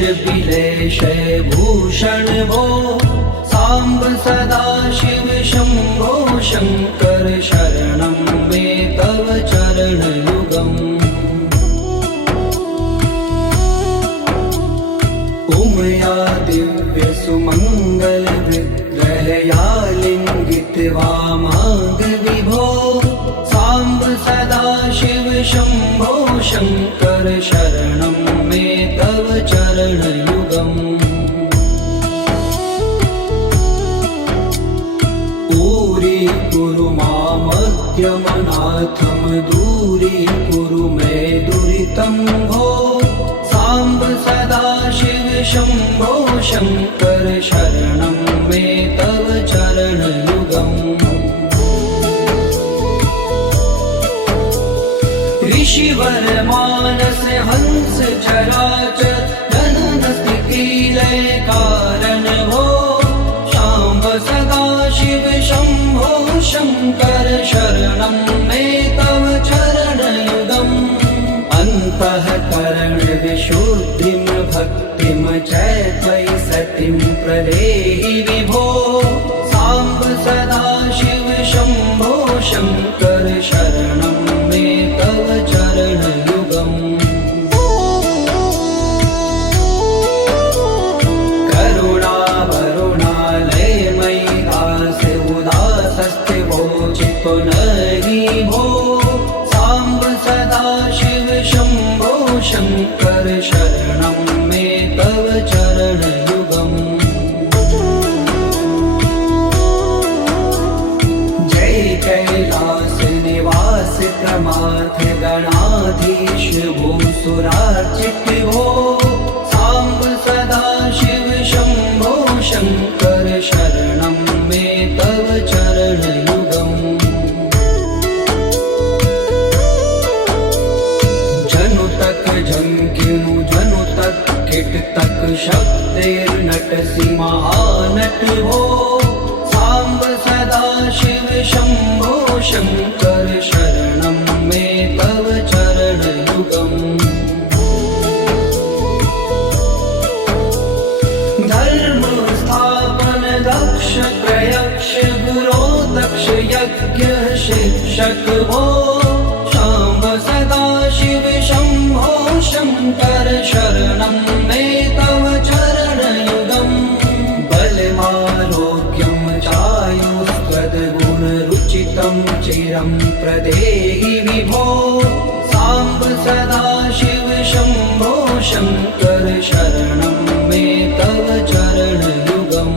विलेशय भूषण भो साम्ब सदा शिव शम्भो शङ्कर शरणं मे तव चरणयुगम् उमया दिव्य सुमङ्गल विग्रहया लिङ्गित वामाङ्ग विभो साम्ब सदा शिव शम्भो शङ्कर शरणं मे तव चरणयुगम् दूरी मामद्यमनाथं दूरीकुरु मे दुरितं भो साम्ब सदा शिव शम्भो शङ्कर शरणं मे तव चरणयुगम् ऋषिवर मानस हंस चराचर जनन स्थिति लय कारण भो शाम्ब सदा शिव शम्भो शङ्कर शरणं मे तव चरणयुगम् अन्तःकरण विशुद्धिं भक्तिं च त्वयि सतिं प्रदेहि विभो साम्ब सदा शिव शम्भो शङ्कर शरणं मे तव चरणयुगम् पुनरि भो साम्ब सदा शिव शम्भो शङ्कर शरणं मे तव चरणयुगम् जय कैलास निवास प्रमाथ गणाधीश भूसुरार्चित भो साम्ब सदा शिव शम्भो शङ्कर शरणं मे तव चरणयुगम् झंकिनु जनु तक किट तक शब्दैर्नटसि महानट भो साम्ब सदा शिव शम्भो शङ्कर शरणं मे तव चरणयुगम् धर्म स्थापन दक्ष प्रयक्ष गुरो दक्ष यज्ञ शिक्षक भो शाम्ब सदा शिव शम्भो शङ्कर शरणं मे तव चरणयुगम् बलमारोग्यं चायुस्त्वद्गुणरुचितं चिरं प्रदेहि विभो साम्ब सदा शिव शम्भो शङ्कर शरणं मे तव चरणयुगम्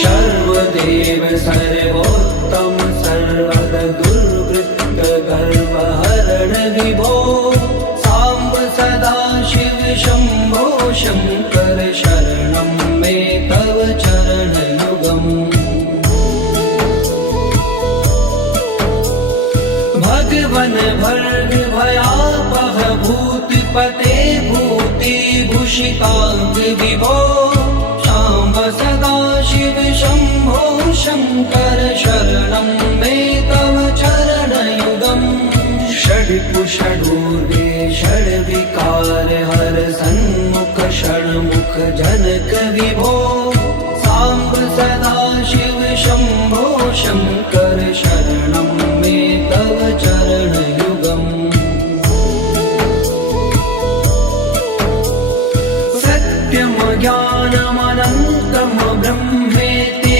सर्वदेव सर्वोत्तम सर्वद दुर्वृत्त गर्वहरण विभो साम्ब सदा शिव शम्भो शङ्कर शरणं मे तव चरणयुगम् भगवन भर्ग भयापह भूतिपते भूतिभूषिताङ्ग विभो साम्ब सदा शिव शम्भो शङ्कर शरणं मे तव चरणयुगम् षड्पुषडूर्वे षड्विकार हर सन्मुख षण्मुख जनक विभो साम्ब सदा शिव शम्भो शङ्कर शरणं मे तव चरणयुगम् सत्यं ज्ञानमनन्तं ब्रह्मेति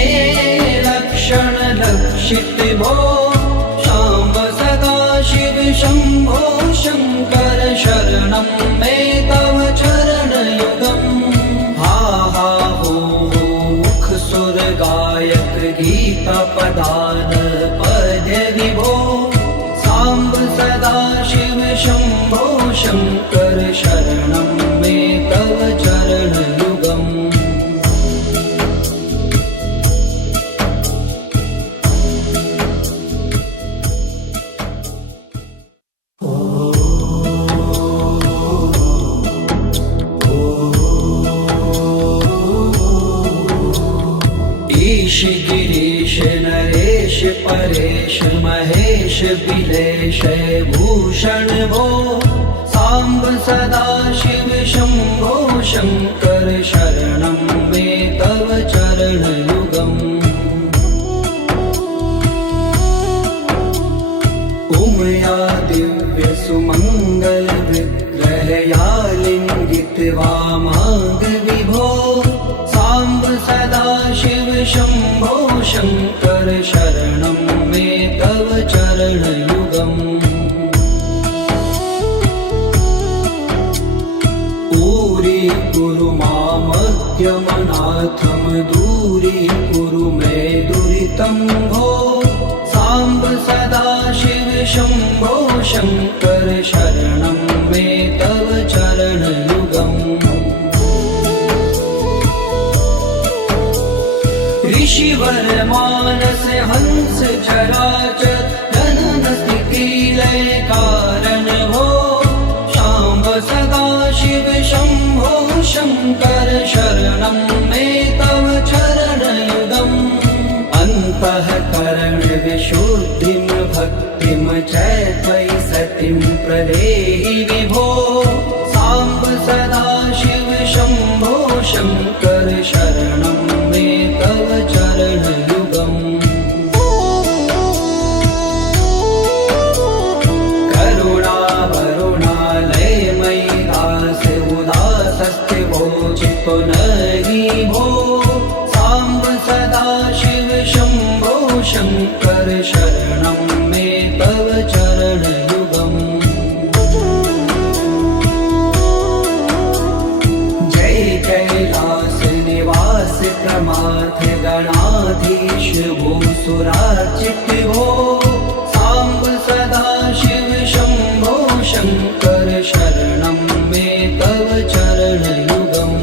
लक्षणलक्षित भो साम्ब सदा शिव शम्भो शङ्कर शरणं मे तव चरणयुगम् हा हा हो मुख सुर गायक गीता पदान पद्य विभो साम्ब सदा शिव शम्भो शङ्कर शरणं मे तव चरणयुगम् क्लेश विलेशय भूषण भो साम्ब सदा शिव शम्भो शङ्कर शरणं मे तव चरणयुगम् उमया दिव्य सुमङ्गल विग्रहया लिङ्गित्वा माग विभो साम्ब सदा शिव शम्भो शङ्कर शरणं मे तव चरणयुगम् दूरी मामज्ञमनाथं दूरीकुरु मे दुरितं भो साम्ब सदा शिव शम्भो शङ्कर शरणं मे तव चरणयुगम् ऋषिवर मानस हंस चराचर जनन स्थिति लय कारण भो शाम्ब सदा शिव शम्भो शङ्कर शरणं मे तव चरणयुगम् अन्तःकरण विशुद्धिं भक्तिं च त्वयि सतिं प्रदेहि विभो साम्ब सदा शिव शम्भो शङ्कर शरणं मे तव चरणयुगम् चित्तो नहि भो साम्ब सदा शिव शम्भो शङ्कर शरणं मे तव चरणयुगम् जय कैलास निवास प्रमाथ गणाधीश भूसुरार्चित भो साम्ब सदा शिव शम्भो शङ्कर शरणं मे तव चरणयुगम्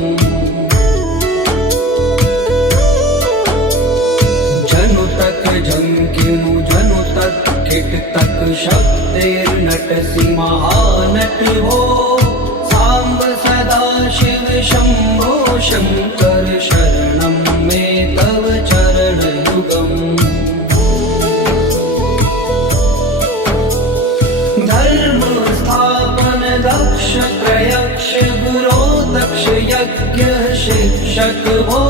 जंकिनु जनु तक किट तक शब्देर्नटसि महानट हो साम्ब सदा शिव शम्भो शङ्कर शरणं मे तव चरणयुगम् धर्म स्थापन दक्ष प्रयक्ष गुरो दक्ष यज्ञ शिक्षक भो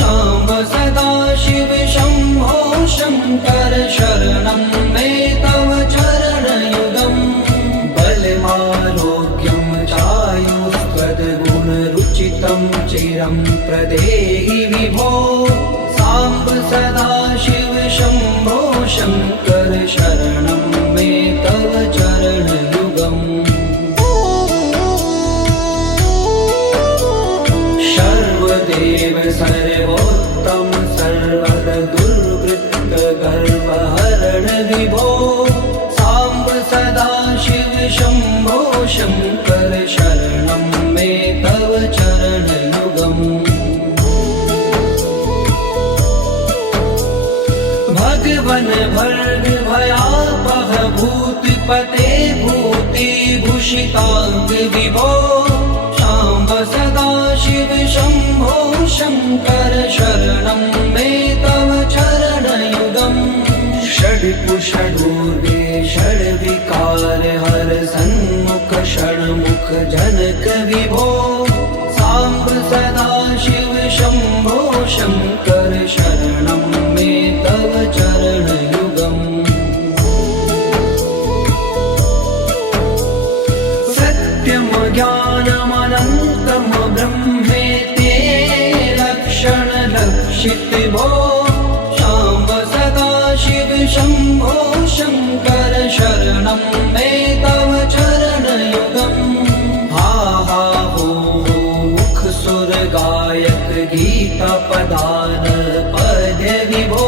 शाम्ब सदा शिव शम्भो शङ्कर शरणं मे तव चरणयुगम् बलमारोग्यं चायुस्त्वद्गुणरुचितं चिरं प्रदेहि विभो साम्ब सदा शिव शम्भो शङ्कर शरणं मे तव चरणयुगम् सर्वदेव सर्वोत्तम सर्वर दुर्वृत्त गर्वहरण विभो साम्ब सदा शिव शम्भो शङ्कर शरणं मे तव चरणयुगम् भगवन भर्ग भयापह भूतिपते भूतिभूषिताङ्ग विभो साम्ब सदा शिव शम्भो शङ्कर शरणं मे तव चरणयुगम् षड्पुषडूर्वे षड्विकार हर सन्मुख षण्मुख जनक विभो साम्ब सदा शिव शम्भो शङ्कर शरणं मे तव चरणयुगम् सत्यं ज्ञानमनन्तं ब्रह्मेते लक्षण लक्षित भो शाम्ब सदा शिव शम्भो शङ्कर शरणं मे तव चरणयुगम् हा हा हो मुख सुर गायक गीता पदान पद्य विभो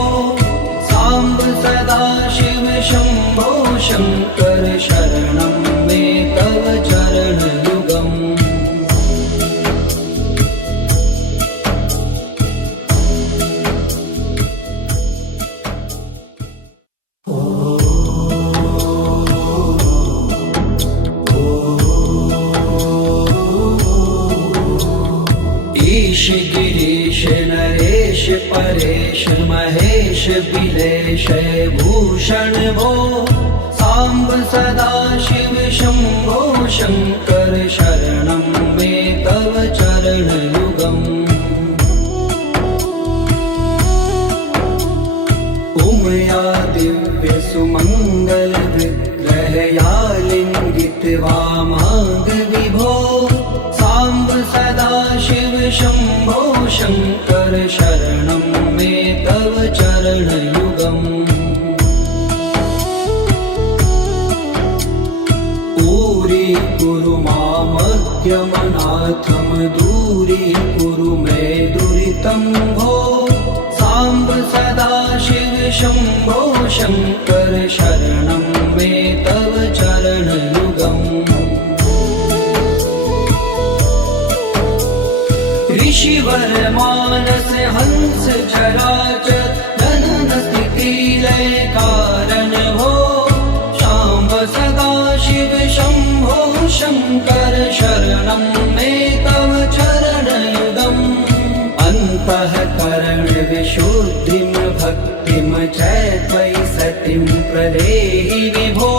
साम्ब सदा शिव शम्भो शङ्कर शरणं मे तव चरणयुगम् ईश गिरीश नरेश परेश महेश बिलेश भूषण भो सांब सदा शिव शंभो शंकर शरणं मे तव चरणयुगम् उमया दिव्य सुमंगल विग्रहया लिंगित वामांग विभो सांब सदा शिव शंभो शंकर शरणं मे तव चरणयुगम् कुरु मामज्ञमनाथं दूरीकुरु मे दुरितं भो सांब सदा शिव शंभो शंकर शरणं मे तव चरणयुगम् ऋषिवर मानस हंस चराचर जनन स्थिति लय कारण भो सांब सदा शिव शंभो शंकर शरणं मे तव चरणयुगम् अन्तःकरण विशुद्धिं भक्तिं च त्वयि सतिं प्रदेहि विभो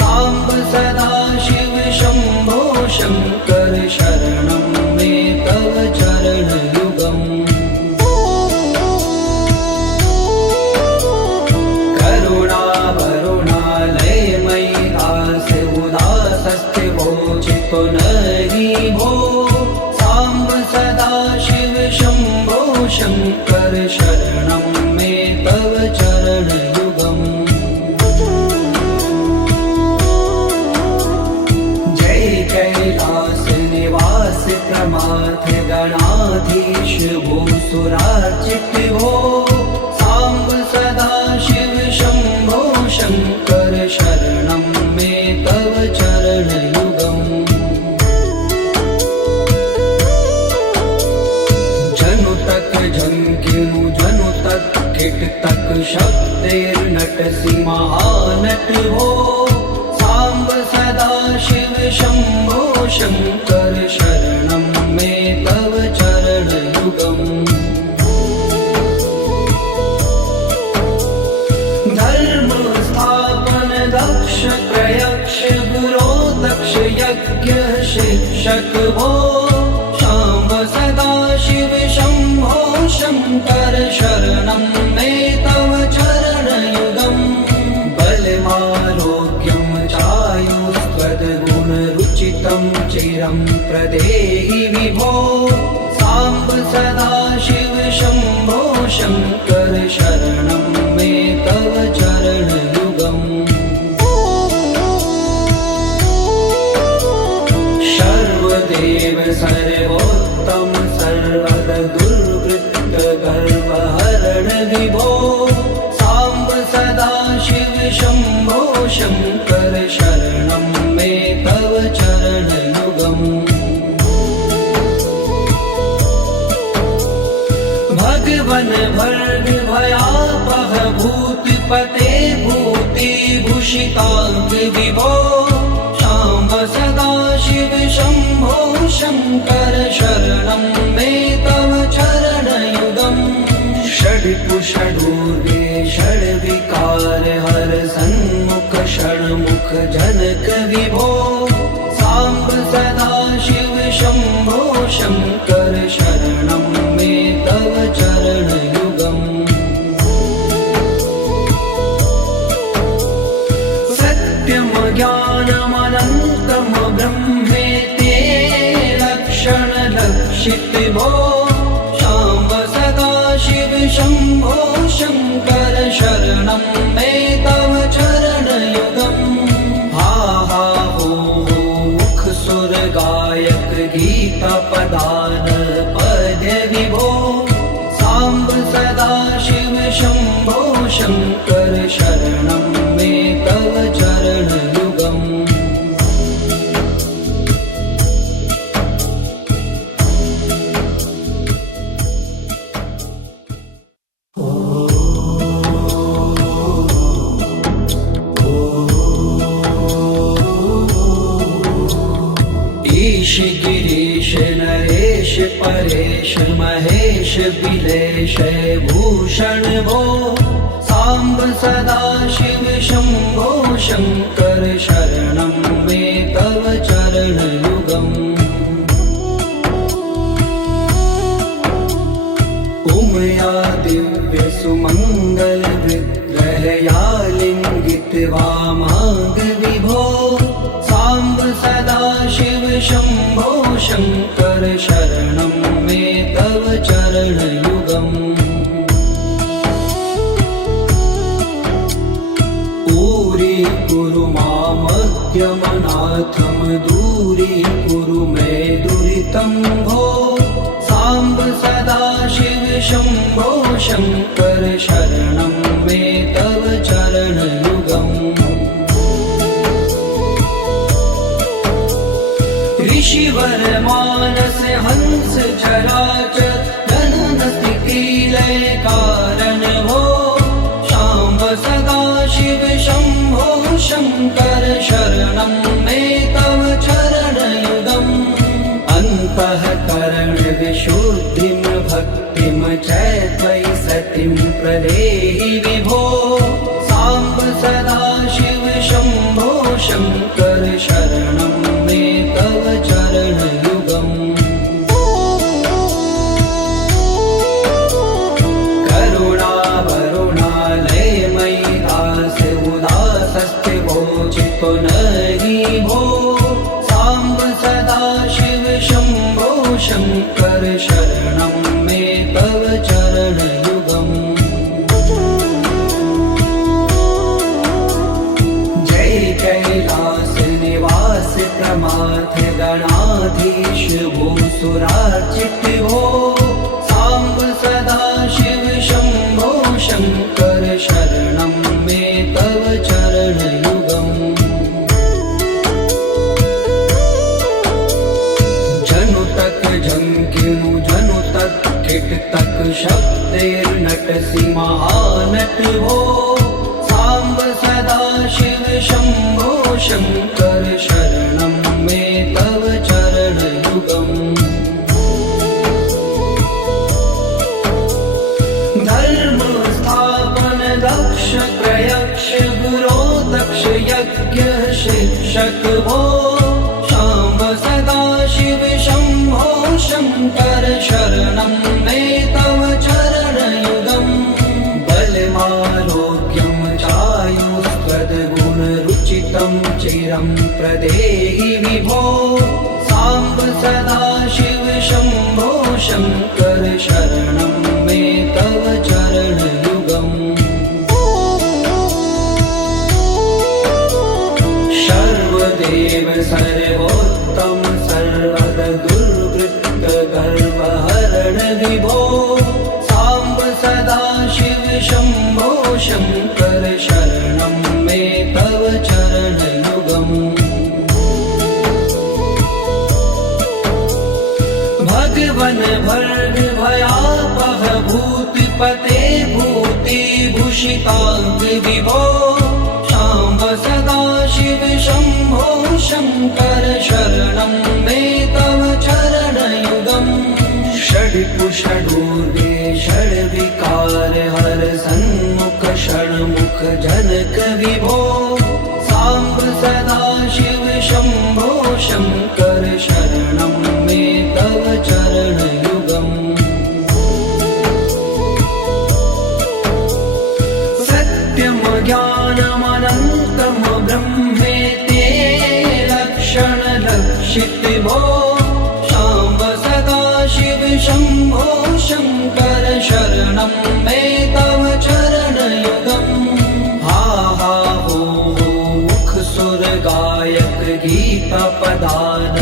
सांब सदा शिव शंभो शंकर शरणं मे तव चरणयुगम् चितो नरि भो सांब सदा शिव शंभो शंकर शरणं मे तव चरणयुगम् जय कैलास निवास प्रमाथ गणाधीश भूसुरार्चित भो सांब सदा शिव शंभो शंकर शरणं मे तव चरणयुगम् जनु तक झंकिनु जनु तक किट तक शब्देर्नटसि महानट हो सांब सदा शिव शंभो शंकर शरणं मे तव चरणयुगम् धर्म स्थापन दक्ष प्रयक्ष गुरो दक्ष यज्ञ शिक्षक भो सांब सदा शिव शंभो शंकर शरणं मे तव चरणयुगम् बलमारोग्यं चायुस्त्वद्गुणरुचितं चिरं प्रदेहि विभो सांब सदा शिव शंभो शंकर शरणं मे तव चरणयुगम् सर्वदेव सर्वोत्तम सर्वद दुर्वृत्त गर्वहरण विभो सांब सदा शिव शंभो शंकर शरणं मे तव चरणयुगम् भगवन भर्ग भयापह भूतपते भूति भूषितांग विभो सांब सदा शिव शंभो शंकर शरणं मे तव चरणयुगम् षड्कुषडूर्वे षड्विकार हर सन्मुख षण्मुख जनक विभो सांब सदा शिव शंभो शंकर शरणं मे तव चरणयुगम् सत्यम ज्ञानमनन्तं ब्रह्मेते लक्षण लक्षित भो सांब सदा शिव शंभो शंकर शरणं मे तव चरणयुगम् हा हा हो मुख सुर गायक गीता पदान पद्य विभो सांब सदा शिव शंभो शंकर शरणं मे तव चरणयुगम् गिरीश नरेश परेश महेश बिलेश भूषण भो सांब सदा शिव शंभो शंकर शरणं मे तव चरण युगम् उमया दिव्य सुमंगल विग्रहया लिंगित वामांग विभो सांब सदा शिव शंभो शंकर शरणं मे तव चरण युगम् ऊरी कुरु मामद्यमनाथम दूरी कुरु मे दुरितं भो सांब सदा शिव शंभो शंकर शरणं मे तव चरण युगम् ऋषिवर मानस हंस चराचर जनन स्थिति लय कारण भो शाम्ब सदा शिव शंभो शंकर शरणं मे तव चरण युगम् अन्तःकरण विशुद्धिं भक्तिं च त्वयि सतिं प्रदेहि विभो सांब सदा शिव शंभो शंकर शरणं मे तव चरण युगम् करुणा वरुणालय मयि दास उदासस्ते वोचितो नहि भो सांब सदा शिव शंभो शंकर शरणं मे तव चरण युगम् जय कैलास निवास प्रमाथ गणाधीश भूसुरार्चित भो सांब सदा शिव शंभो शंकर शरणं मे तव चरण युगम् जनु तक झंकिनु जनु तक किट तक शब्दैर्नटसि महानट भो सांब सदा शिव शंभो शंकर शरणं मे तव चरण युगम् धर्म स्थापन दक्ष प्रयक्ष गुरो दक्ष यज्ञ शिक्षक भो शाम्ब सदा शिव शंभो शंकर शरणं मे तव चरण युगम् बलमारोग्यं चायुस्त्वद्गुणरुचितं चिरं प्रदेहि विभो सांब सदा शिव शंभो शंकर शरणं मे तव चरण युगम् सर्वदेव सर्वोत्तम सर्वद दुर्वृत्त गर्वहरण विभो सांब सदा शिव शंभो शंकर शरणं मे तव चरण युगम् भगवन भर्ग भयापह भूतिपते भूति भूषितांग विभो शाम्ब सदा शिव शंभो शंकर शरणं मे तव चरण युगम् षड्कुषडूर्वे षड्विकार हर सन्मुख षण्मुख जनक विभो सांब सदा शिव शंभो शंकर शरणं मे तव चरण युगम् सत्यम ज्ञानमनन्तं ब्रह्मेते लक्षण लक्षित भो शाम्ब सदा शिव शंभो शंकर शरणं मे तव चरण युगम् हा हा हो मुख सुर गायक गीता पदान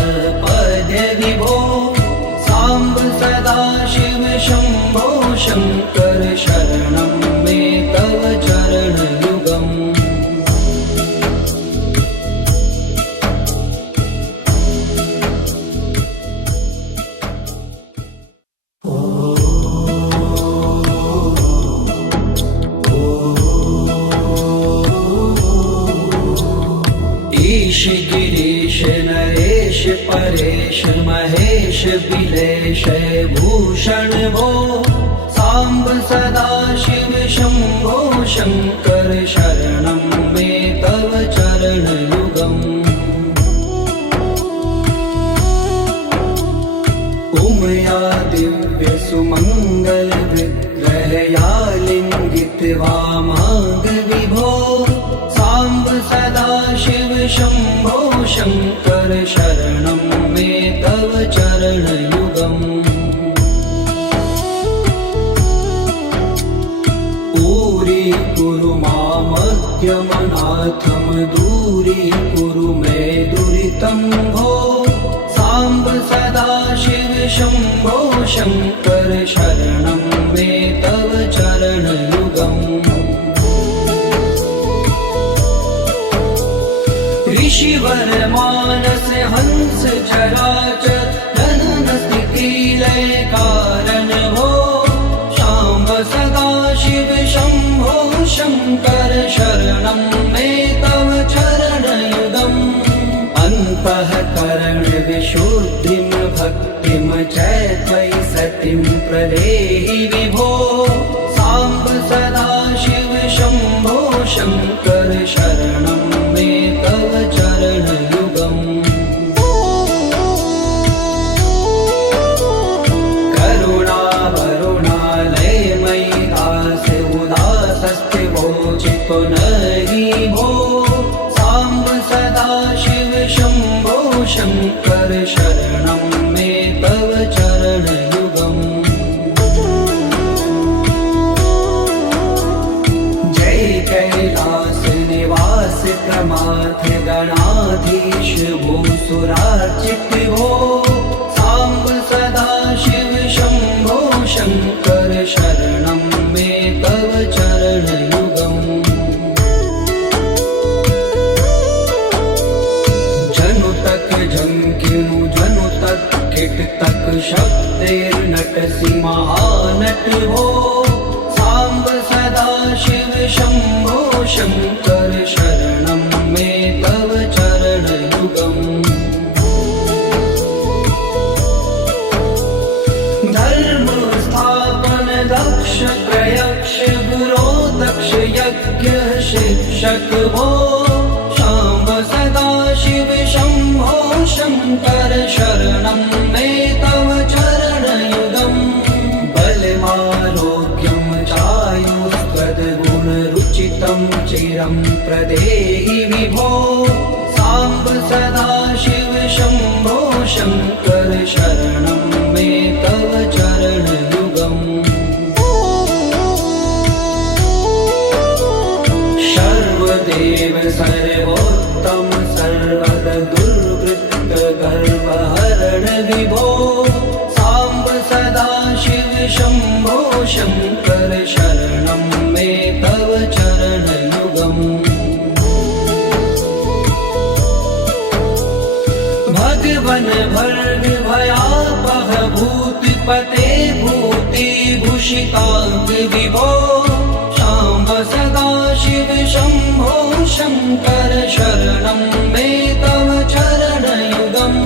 पद्य विभो सांब सदा शिव शंभो शंकर शरणं मे तव चरण युगम् महेश बिलेश भूषण भो सांब सदा शिव शंभो शंकर शरणं मे तव चरण युगम् उमया दिव्य सुमंगल विग्रहया लिंगित वामांग विभो सांब सदा शिव शंभो शंकर शरणं मे तव चरण युगम् पूरी कुरु मामज्ञमनाथम दूरी कुरु मे दुरितं भो सांब सदा शिव शंभो शंकर शरणं मे तव चरण युगम् ऋषिवर मानस हंस चराचर जनन स्थिति लय कारण भो शाम्ब सदा शिव शंभो शंकर शरणं मे तव चरण युगम् अन्तःकरण विशुद्धिं भक्तिं च त्वयि सतिं प्रदेहि विभो सांब सदा शिव शंभो शंकर शरणं मे तव चरण युगम् करुणा वरुणालय मयि दास उदासस्थिवो चित्तो नहि भो सांब सदा शिव शंभो शंकर शरणं मे तव चरण युगम् जय कैलास निवास प्रमाथ गणाधीश भूसुरार्चित भो सांब सदा शिव शंभो शंकर शरणं मे तव चरण युगम् जनु तक झंकिनु जनु तक किट तक शब्दैर्नटसि महानट भो सांब सदा शिव शंभो शंकर शरणं मे तव चरण युगम् धर्म स्थापन दक्ष प्रयक्ष गुरो दक्ष यज्ञ शिक्षक भो शाम्ब सदा शिव शंभो शंकर शरणं मे तव चरण युगम् बलमारोग्यं चायुस्त्वद्गुणरुचितं चिरं प्रदेहि विभो सांब सदा शिव शंभो शंकर शरणं मे तव चरण युगम् सर्वदेव सर्वोत्तम सर्वद दुर्वृत्त गर्वहरण विभो सांब सदा शिव शंभो शंकर शरणं मे तव चरण युगम् भगवन भर्ग भयापह भूतिपते भूति भूषितांग विभो शाम्ब सदा शिव शंभो शंकर शरणं मे तव चरण युगम्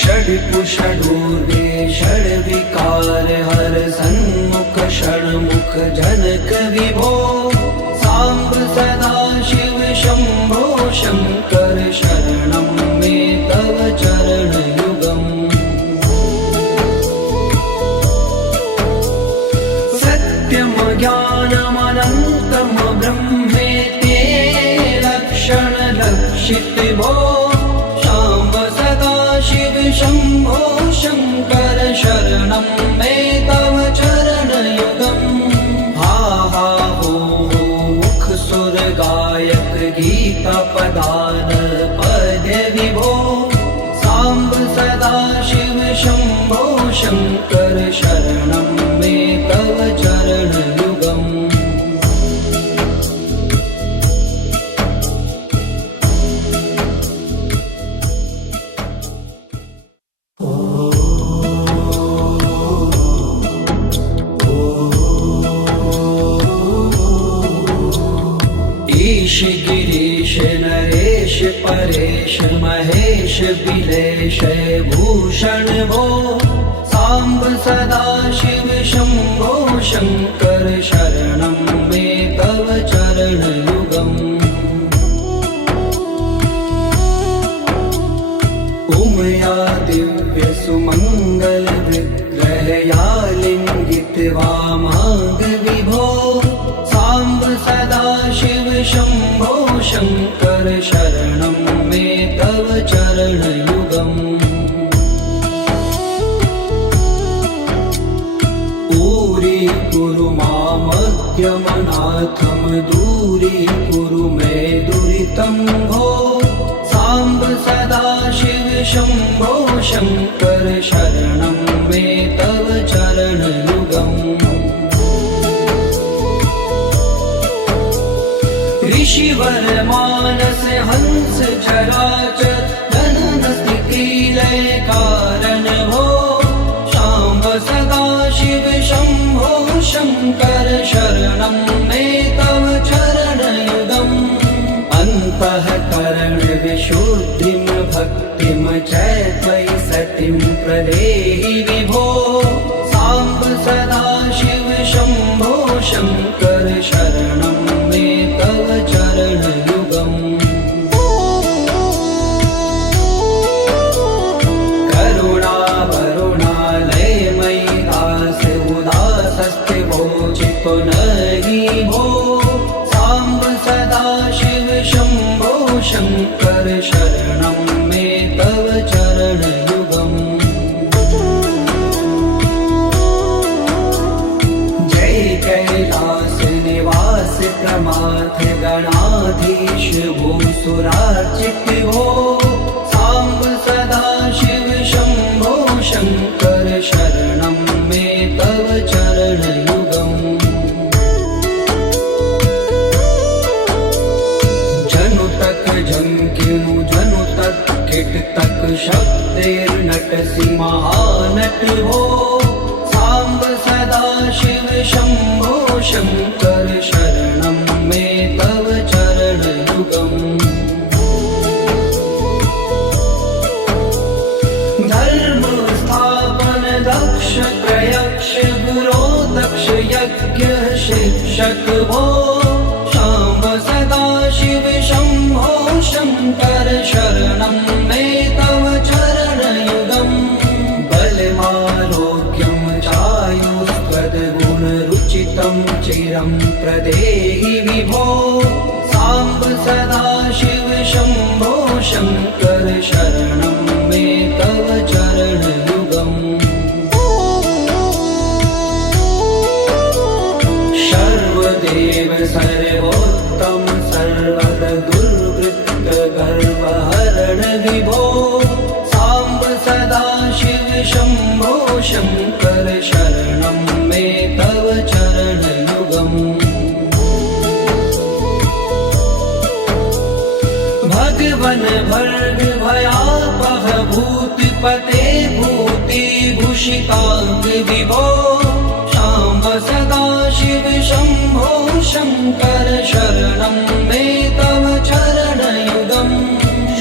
षड्पुषडूर्वे षड्विकार हर सन्मुख षण्मुख जनक विभो सांब सदा शिव शंभो शंकर शरणं मे तव चरण युगम् सत्यम ज्ञानमनन्तं ब्रह्मेति लक्षण लक्षित भो शाम्ब सदा शिव शंभो शंकर शरणं मे तव चरण युगम् हा हा हो मुख सुर गायक गीता पदान पद्य विभो सांब सदा शिव शंभो शंकर शरणं मे तव चरण युगम् परेश महेश बिलेश भूषण भो सांब सदा शिव शंभो शंकर शरणं मे तव चरण युगम् उमया दिव्य सुमंगल विग्रहया लिंगित वामांग विभो सांब सदा शिव शंभो शंकर शरणं मे तव चरण युगम् ऊरी कुरु मामज्ञमनाथं दूरी कुरु मे दुरितं भो सांब सदा शिव शंभो शंकर शरणं मे तव चरण युगम् ऋषिवर मानस हंस चराचर जनन स्थिति लय कारण भो शाम्ब सदा शिव शंभो शंकर शरणं मे तव चरण युगम् अन्तःकरण विशुद्धिं भक्तिं च त्वयि सतिं प्रदेहि विभो सांब सदा शिव शंभो शंकर शरणं मे तव चरण युगम् करुणा वरुणालय मयि दास उदासस्ते वोचितो नहि भो सांब सदा शिव शंभो शंकर शरणं मे तव चरण युगम् जय कैलास निवास प्रमाथ गणाधीश भूसुरार्चित भो सांब सदा शिव शंभो शंकर शरणं मे तव चरण युगम् जनु तक झंकिनु जनु तक किट तक शब्देर्नटसि महानट भो सांब सदा शिव शंभो शंकर शरणं मे तव चरण युगम् धर्म स्थापन दक्ष प्रयक्ष गुरो दक्ष यज्ञ शिक्षक भो शाम्ब सदा शिव शंभो शंकर शरणं मे तव चरण युगम् बलमारोग्यं चायुस्त्वद्गुणरुचितं चिरं प्रदेहि विभो सांब सदा शिव शंभो शंकर शरणं मे तव चरण युगम् सर्वदेव सर्वोत्तम सर्वद दुर्वृत्त गर्वहरण विभो सांब सदा शिव शंभो शंकर शरणं मे तव चरण युगम् भगवन भर्ग भयापह भूतिपते भूति भूषितांग विभो शाम्ब सदा शिव शंभो शंकर शरणं मे तव चरण युगम्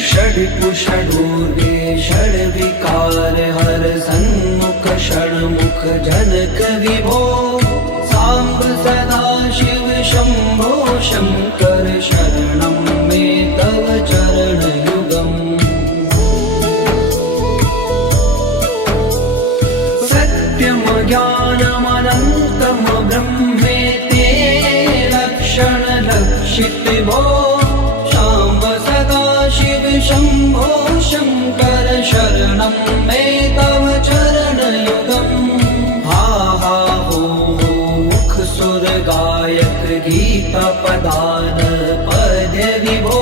षड्कुषडूर्वे षड्विकार हर सन्मुख षण्मुख जनक विभो सांब सदा शिव शंभो शंकर शरणं मे तव चरण युगम् सत्यम ज्ञानमनन्तं ब्रह्मेते लक्षण लक्षित भो शाम्ब सदा शिव शंभो शंकर शरणं मे तव चरण युगम् हा हा हो मुख सुर गायक गीता पदान पद्य विभो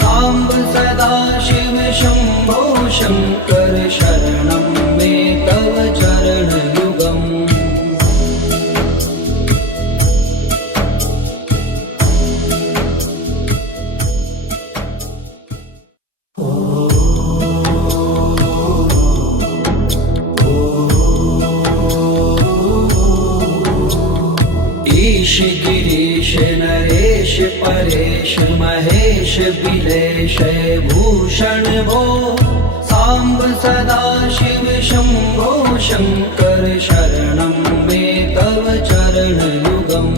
सांब सदा शिव शंभो शंकर शरणं मे तव चरण युगम् परेश महेश बिलेश भूषण भो सांब सदा शिव शंभो शंकर शरणं मे तव चरणयुगम्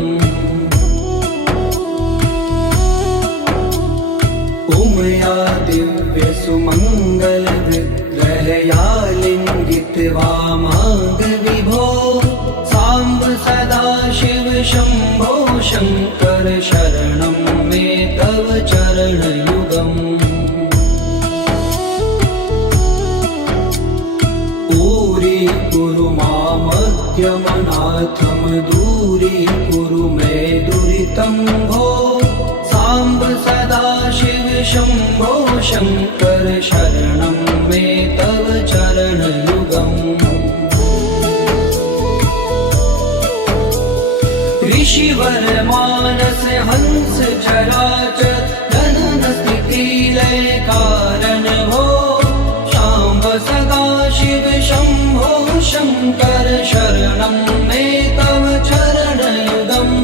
उमया दिव्य सुमंगल विग्रहया लिंगित वामांग विभो सांब सदा शिव शंभो शंकर शरणं मे तव चरणयुगम् कुरु मामद्यमनाथं दूरीकुरु मे दुरितं भो सांब सदा शिव शंभो शंकर शरणं मे तव चरणयुगम् ऋषिवर मानस हंस चराचर जनन स्थिति लय कारण भो सांब सदा शिव शंभो शंकर शरणं मे तव चरणयुगम्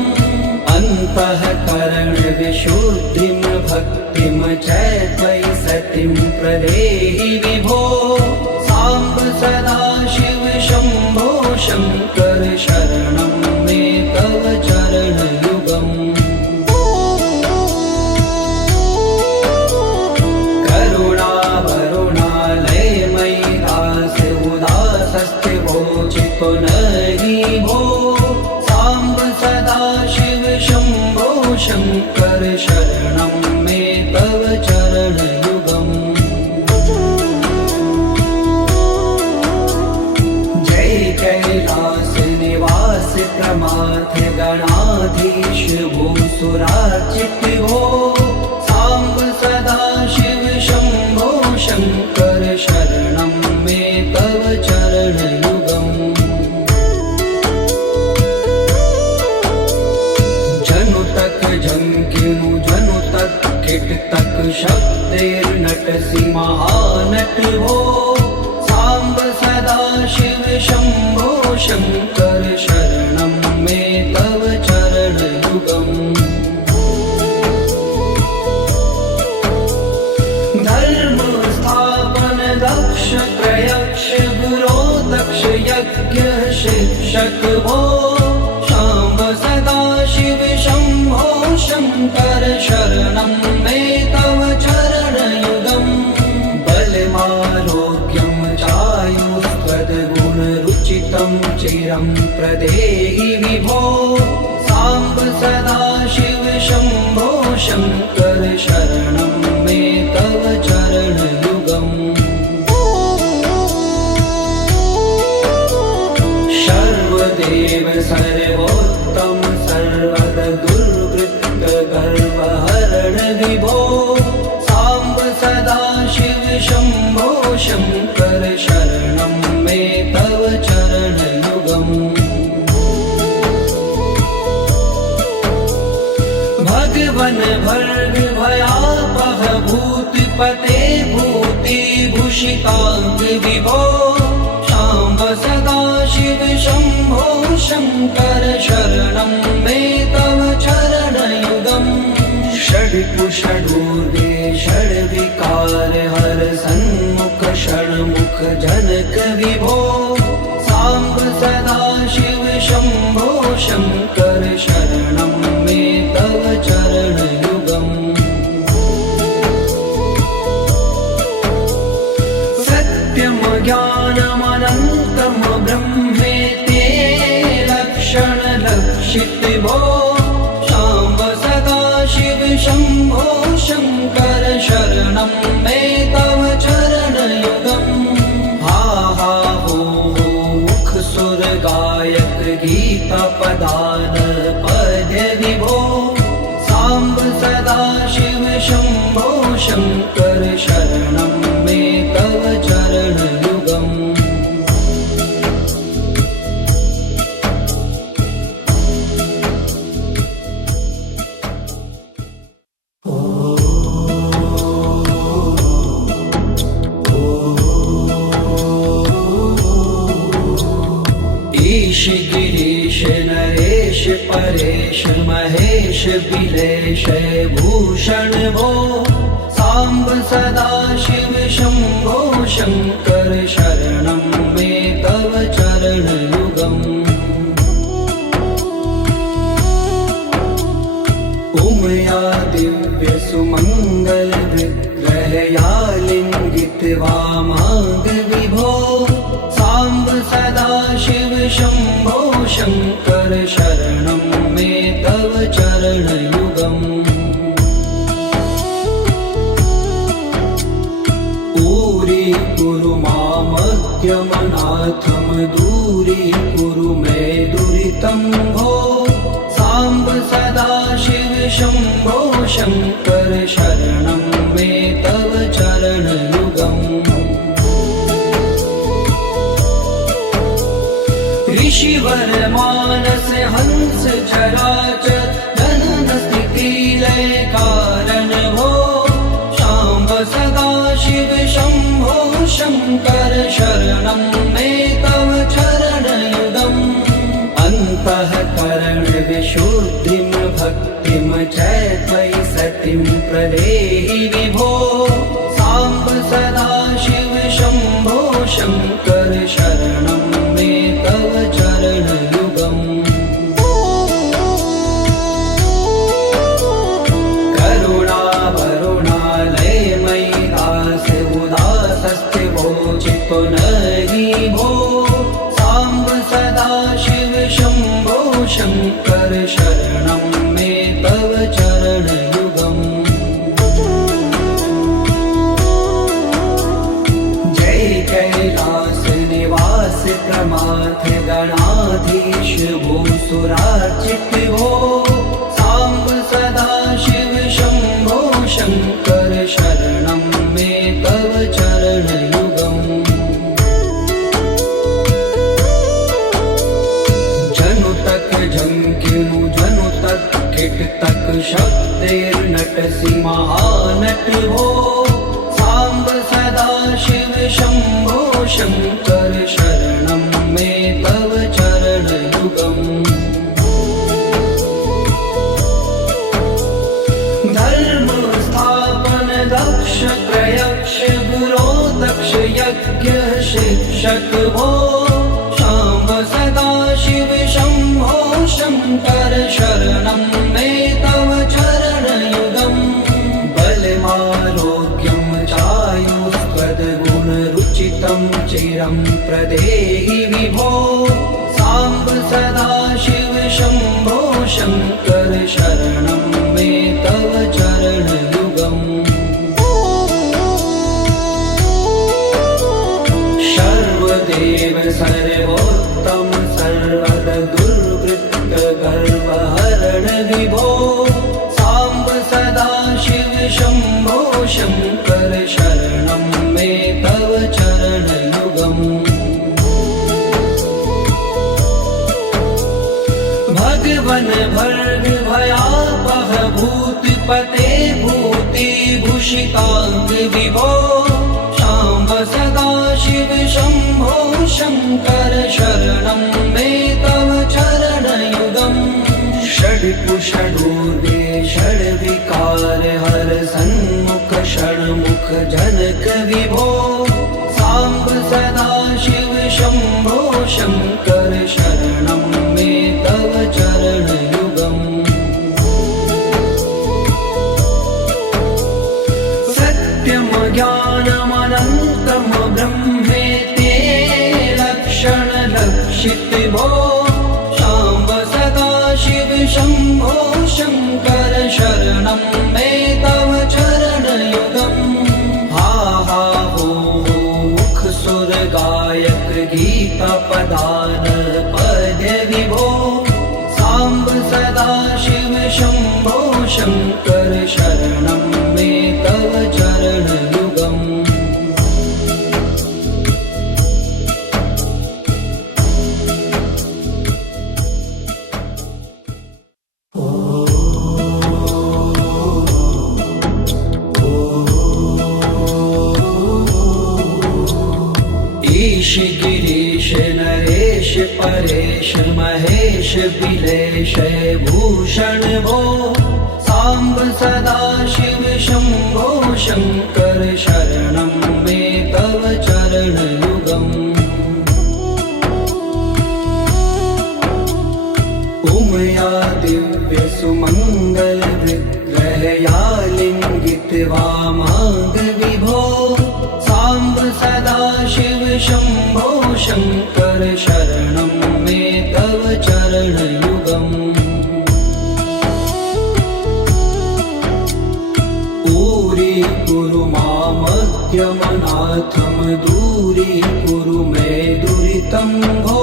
अन्तःकरण विशुद्धिं भक्तिं च त्वयि सतिं प्रदेहि विभो सांब सदा शिव शंभो शंकर शरणं मे तव चरणयुगम् पुनरि भो सांब सदा शिव शंभो शंकर शरणं मे तव चरणयुगम् जय कैलास निवास प्रमाथ गणाधीश भूसुरार्चित भो सांब सदा शिव शंभो शंकर शरणं मे तव चरणयुगम् जंकिनु जनु तक किट तक शब्देर्नटसि महानट हो सांब सदा शिव शंभो शंकर शरणं मे तव चरणयुगम् धर्म स्थापन दक्ष प्रयक्ष गुरो दक्ष यज्ञ शिक्षक भो सांब सदा शिव शंभो शंकर शरणं मे तव चरणयुगम् बलमारोग्यं चायुस्त्वद्गुणरुचितं चिरं प्रदेहि विभो सांब सदा शिव शंभो शंकर शरणं मे तव चरणयुगम् सर्वदेव सर्वोत्तम सर्वद दुर्वृत्त गर्वहरण विभो सांब सदा शिव शंभो शंकर शरणं मे तव चरणयुगम् भगवन भर्ग भयापह भूतिपते भूतिभूषितांग विभो सांब सदा शिव शंभो शंकर शरणं मे तव चरणयुगम् षड्कुषडूर्गे षड्विकार हर सन्मुख षण्मुख जनक विभो सांब सदा शिव शंभो शंकर शरणं मे तव चरणयुगम् सत्यम ज्ञानमनन्तं ब्रह्मेति लक्षण लक्षित भो सांब सदा शिव शंभो शंकर शरणं मे तव चरणयुगम् हा हा हो मुख सुर गायक गीता पदान पद्य विभो सांब सदा शिव शंभो शंकर शरणं मे तव चरणयुगम् ईश गिरीश नरेश परेश महेश बिलेश भूषण भो सांब सदा शिव शंभो शंकर शरणं मे तव चरणयुगम् उमया दिव्य सुमंगल विग्रहया लिंगित वामांग विभो सांब सदा शिव शंभो शंकर शरणं मे तव चरणयुगम् कुरु मामज्ञमनाथं दूरीकुरु मे दुरितं भो सांब सदा शिव शंभो शंकर शरणं मे तव चरणयुगम् ऋषिवर मानस हंस चराचर जनन स्थिति लय कारण भो सांब सदा शिव शंभो शंकर शरणं मे तव चरणयुगम् अन्तःकरण विशुद्धिं भक्तिं च त्वयि सतिं प्रदेहि विभो सांब सदा शिव शंभो शंकर शरणं मे तव चरणयुगम् चित्तो नहि भो सांब सदा शिव शंभो शंकर शरणं मे तव चरणयुगम् जय कैलास निवास प्रमाथ गणाधीश भूसुरार्चित भो सांब सदा शिव शंभो शंकर शरणं मे तव चरणयुगम् जनु तक झंकिनु जनु तक किट तक शब्दैर्नटसि महानट हो सांब सदा शिव शंभो शंकर शरणं मे तव चरणयुगम् धर्म स्थापन दक्ष प्रयक्ष गुरो दक्ष यज्ञ शिक्षक भो सांब सदा शिव शंभो शंकर शरणं मे तव चरणयुगम् बलमारोग्यं चायुष्पदगुणरुचितं चिरं प्रदेहि विभो सांब सदा शिव शंभो शंकर शरणं मे तव चरणयुगम् सर्वदेव सर्वोत्तम सर्वद दुर्वृत्त गर्वहरण विभो सांब सदा शिव शंभो शंकर शरणं मे तव चरणयुगम् भगवन भर्ग भयापह भूतपते भूति भूषितांग विभो सांब सदा शिव शंभो शंकर शरणं मे तव चरणयुगम् षड्कुषडूर्वे षड्विकार हर सन्मुख षण्मुख जनक विभो सांब सदा शिव शंभो शंकर शरणं मे तव चरणयुगम् सत्यम ज्ञानमनन्तं ब्रह्मेति लक्षण लक्षित भो सांब सदा शिव शंभो शंकर शरणं मे तव चरणयुगम् हा हा हो मुख सुर गायक गीता पदान पद्य विभो सांब सदा शिव शंभो शंकर शरणं मे तव चरणयुगम् ईश गिरीश नरेश परेश महेश बिलेश भूषण भो सांब सदा शिव शंभो शंकर शरणं मे तव चरण युगम् उमया दिव्य सुमंगल विग्रहया लिंगित वामांग विभो सांब सदा शिव शंभो शंकर शरणं मे तव चरण युगम् पूरी कुरु मामग्यमनाथम दूरी कुरु मे दुरितं भो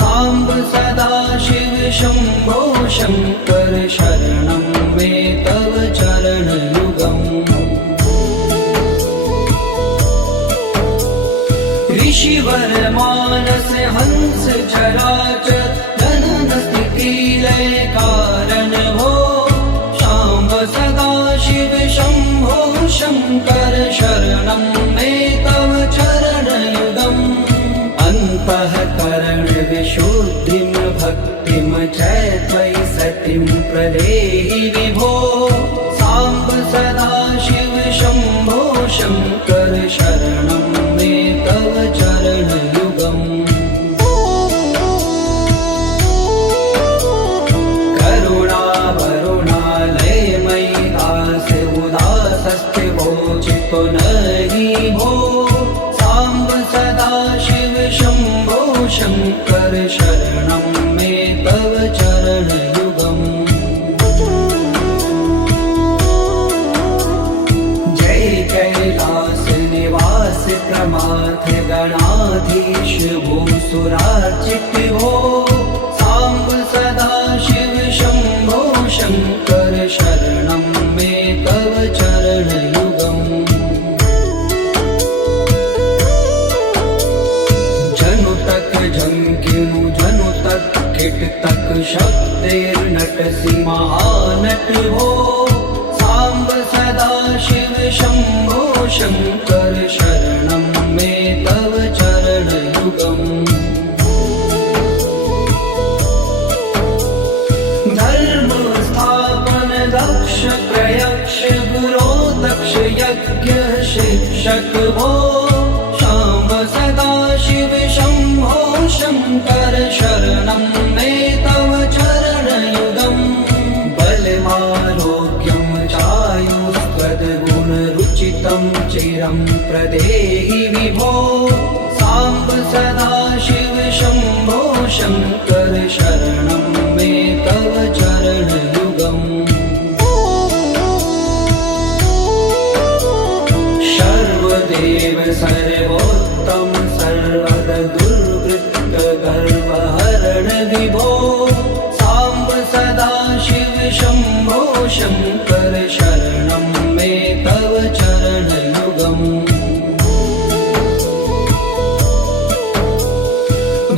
सांब सदा शिव शंभो शंकर शरणं मे तव चरण युगम् ऋषिवर मानस हंस चराचर जनन स्थिति लय कारण भो सांब सदा शिव शंभो शंकर शरणं मे तव चरण युगम् अन्तःकरण विशुद्धिं भक्तिं च त्वयि सतिं प्रदेहि विभो सांब सदा शिव शंभो शंकर शरणं मे तव चरण युगम् करुणा वरुणालय मयि दास उदासस्ते वोचितो नहि भो सांब सदा शिव शंभो शंकर शरणं मे तव चरण युगम् जय कैलास निवास प्रमाथ गणाधीश भूसुरार्चित भो सांब सदा शिव शंभो शंकर शरणं मे तव चरण युगम् जनु तक झंकिनु जनु तक किट तक शब्देर्नटसि महानट हो सांब सदा शिव शंभो शंकर शरणं मे तव चरण युगम् धर्म स्थापन दक्ष प्रयक्ष गुरो दक्ष यज्ञ शिक्षक भो सांब सदा शिव शंभो शंकर शरणं मे तव चरण युगम् बलमारोग्यं चायुस्त्वद्गुणरुचितं चिरं प्रदेहि विभो सांब सदा शिव शंभो शंकर शरणं मे तव चरण युगम् सर्वदेव सर्वोत्तम सर्वद दुर्वृत्त गर्वहरण विभो सांब सदा शिव शंभो शंकर शरणं मे तव चरण युगम्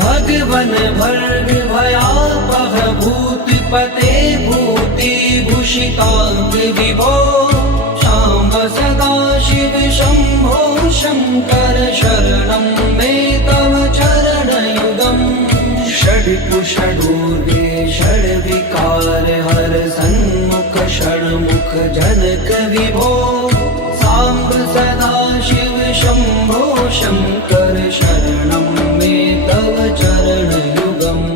भगवन भर्ग भयापह भूतिपते भूति भूषितांग विभो सांब सदा शिव शंभो शंकर शरणं मे तव चरण युगम् षड्कुषडूर्गे षड्विकार हर सन्मुख षण्मुख जनक विभो सांब सदा शिव शंभो शंकर शरणं मे तव चरण युगम्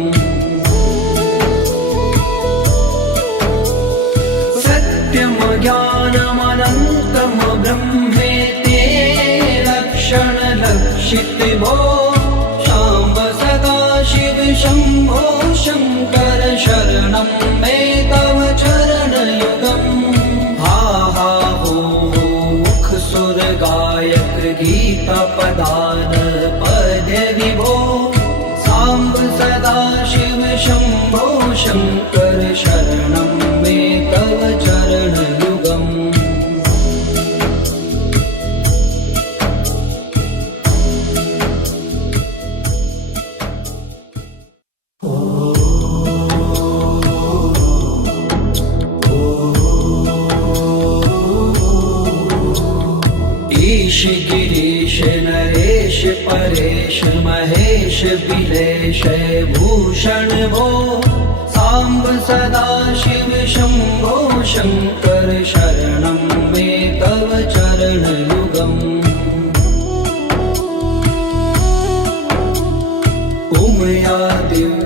सत्यम ज्ञानमनन्तम ब्रह्मेते लक्षण लक्षित भो सांब सदा शिव शंभो शंकर शरणं मे तव चरण युगम् हा हा हो मुख सुर गायक गीता पदान पद विभो सांब सदा शिव शंभो शंकर शरणं मे तव चरण युगम् ईश गिरीश नरेश परेश महेश बिलेश भूषण भो सांब सदाशिव शंभो शंकर शरणं मे तव चरणयुगम् उमया दिव्य